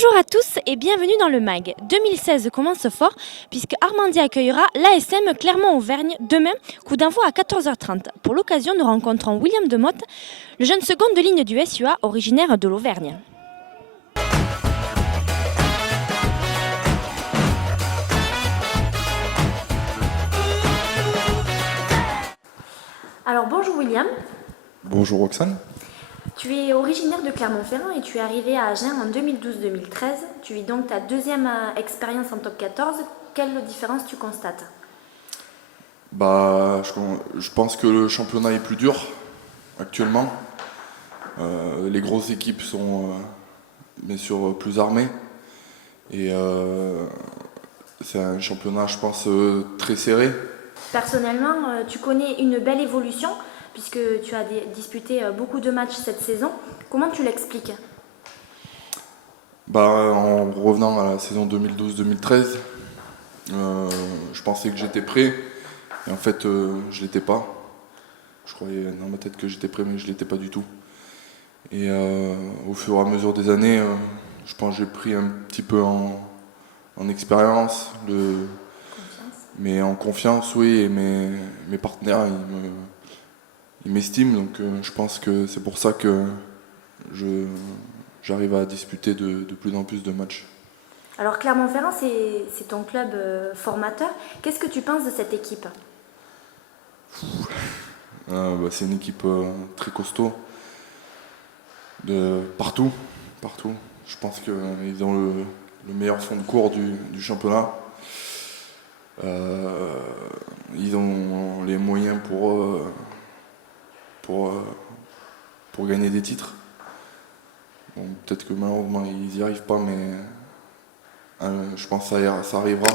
Bonjour à tous et bienvenue dans le MAG. 2016 commence fort puisque Armandie accueillera l'ASM Clermont-Auvergne demain, coup d'envoi à 14h30. Pour l'occasion, nous rencontrons William Demotte, le jeune second de ligne du SUA originaire de l'Auvergne. Alors bonjour William. Bonjour Roxane. Tu es originaire de Clermont-Ferrand et tu es arrivé à Agen en 2012-2013. Tu vis donc ta deuxième expérience en top 14. Quelle différence tu constates ? Je pense que le championnat est plus dur actuellement. Les grosses équipes sont bien sûr plus armées. Et c'est un championnat, je pense, très serré. Personnellement, tu connais une belle évolution puisque tu as disputé beaucoup de matchs cette saison. Comment tu l'expliques ? En revenant à la saison 2012-2013, je pensais que j'étais prêt. Et en fait, je l'étais pas. Je croyais dans ma tête que j'étais prêt, mais je l'étais pas du tout. Et au fur et à mesure des années, je pense que j'ai pris un petit peu en expérience, mais en confiance, oui. Et mes partenaires, ils m'estiment, donc je pense que c'est pour ça que j'arrive à disputer de plus en plus de matchs. Alors Clermont-Ferrand, c'est ton club formateur. Qu'est-ce que tu penses de cette équipe ? C'est une équipe très costaud, de partout. Je pense qu'ils ont le meilleur fond de cours du championnat. Ils ont les moyens pour gagner des titres. Bon, peut-être que malheureusement ils n'y arrivent pas, mais je pense que ça arrivera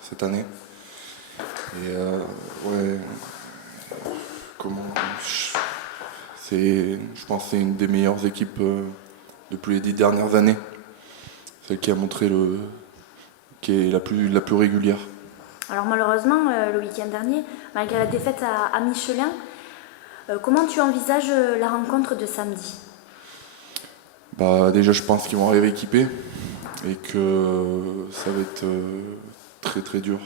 cette année. Et je pense que c'est une des meilleures équipes depuis les 10 dernières années. Celle qui a montré qui est la plus régulière. Alors malheureusement, le week-end dernier, malgré la défaite à Michelin, comment tu envisages la rencontre de samedi ? Déjà, je pense qu'ils vont arriver équipés et que ça va être très très dur.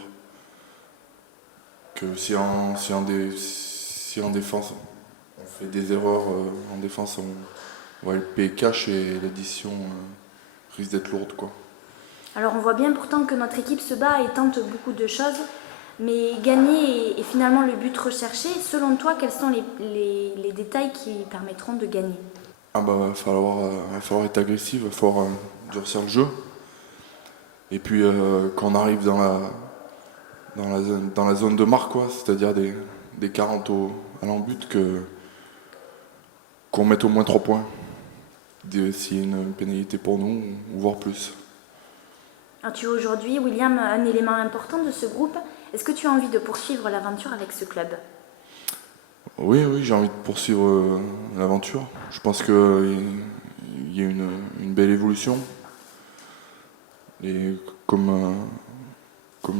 Que si en défense on fait des erreurs en défense, on va le payer cash et l'addition risque d'être lourde, quoi. Alors on voit bien pourtant que notre équipe se bat et tente beaucoup de choses, mais gagner est finalement le but recherché. Selon toi, quels sont les détails qui permettront de gagner ? Il va falloir être agressif, il va falloir durcir le jeu. Et puis quand on arrive dans la zone de marque, quoi, c'est-à-dire des 40 à l'en-but, qu'on mette au moins 3 points. S'il y a une pénalité pour nous, ou voire plus. Alors tu es aujourd'hui, William, un élément important de ce groupe. Est-ce que tu as envie de poursuivre l'aventure avec ce club ? Oui, j'ai envie de poursuivre l'aventure. Je pense qu'il y a une belle évolution. Et comme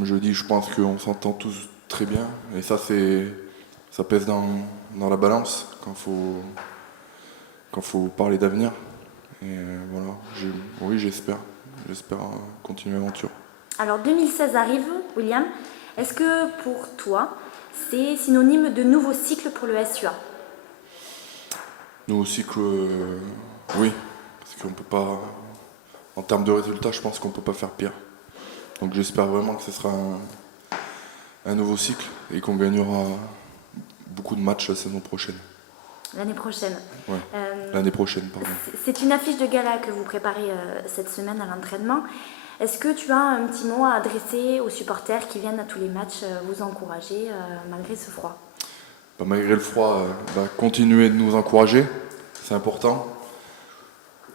je dis, je pense qu'on s'entend tous très bien. Et ça pèse dans la balance quand faut parler d'avenir. Et voilà, j'espère continuer l'aventure. Alors 2016 arrive, William. Est-ce que pour toi, c'est synonyme de nouveau cycle pour le SUA ? Nouveau cycle, oui. Parce qu'on peut pas, en termes de résultats, je pense qu'on peut pas faire pire. Donc j'espère vraiment que ce sera un nouveau cycle et qu'on gagnera beaucoup de matchs la saison prochaine. L'année prochaine. Ouais, l'année prochaine, pardon. C'est une affiche de gala que vous préparez cette semaine à l'entraînement. Est-ce que tu as un petit mot à adresser aux supporters qui viennent à tous les matchs vous encourager malgré ce froid ? Malgré le froid, continuez de nous encourager, c'est important.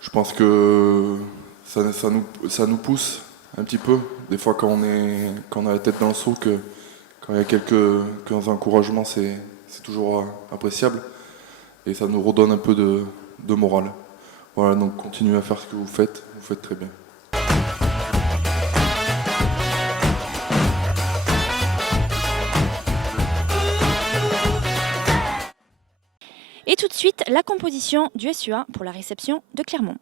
Je pense que ça nous pousse un petit peu. Des fois quand on a la tête dans le seau, quand il y a quelques encouragements, c'est toujours appréciable. Et ça nous redonne un peu de morale. Voilà, donc continuez à faire ce que vous faites très bien. Et tout de suite, la composition du SUA pour la réception de Clermont.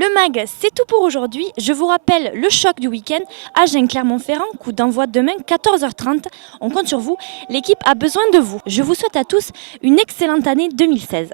Le MAG, c'est tout pour aujourd'hui. Je vous rappelle le choc du week-end. Agen-Clermont-Ferrand, coup d'envoi demain 14h30. On compte sur vous. L'équipe a besoin de vous. Je vous souhaite à tous une excellente année 2016.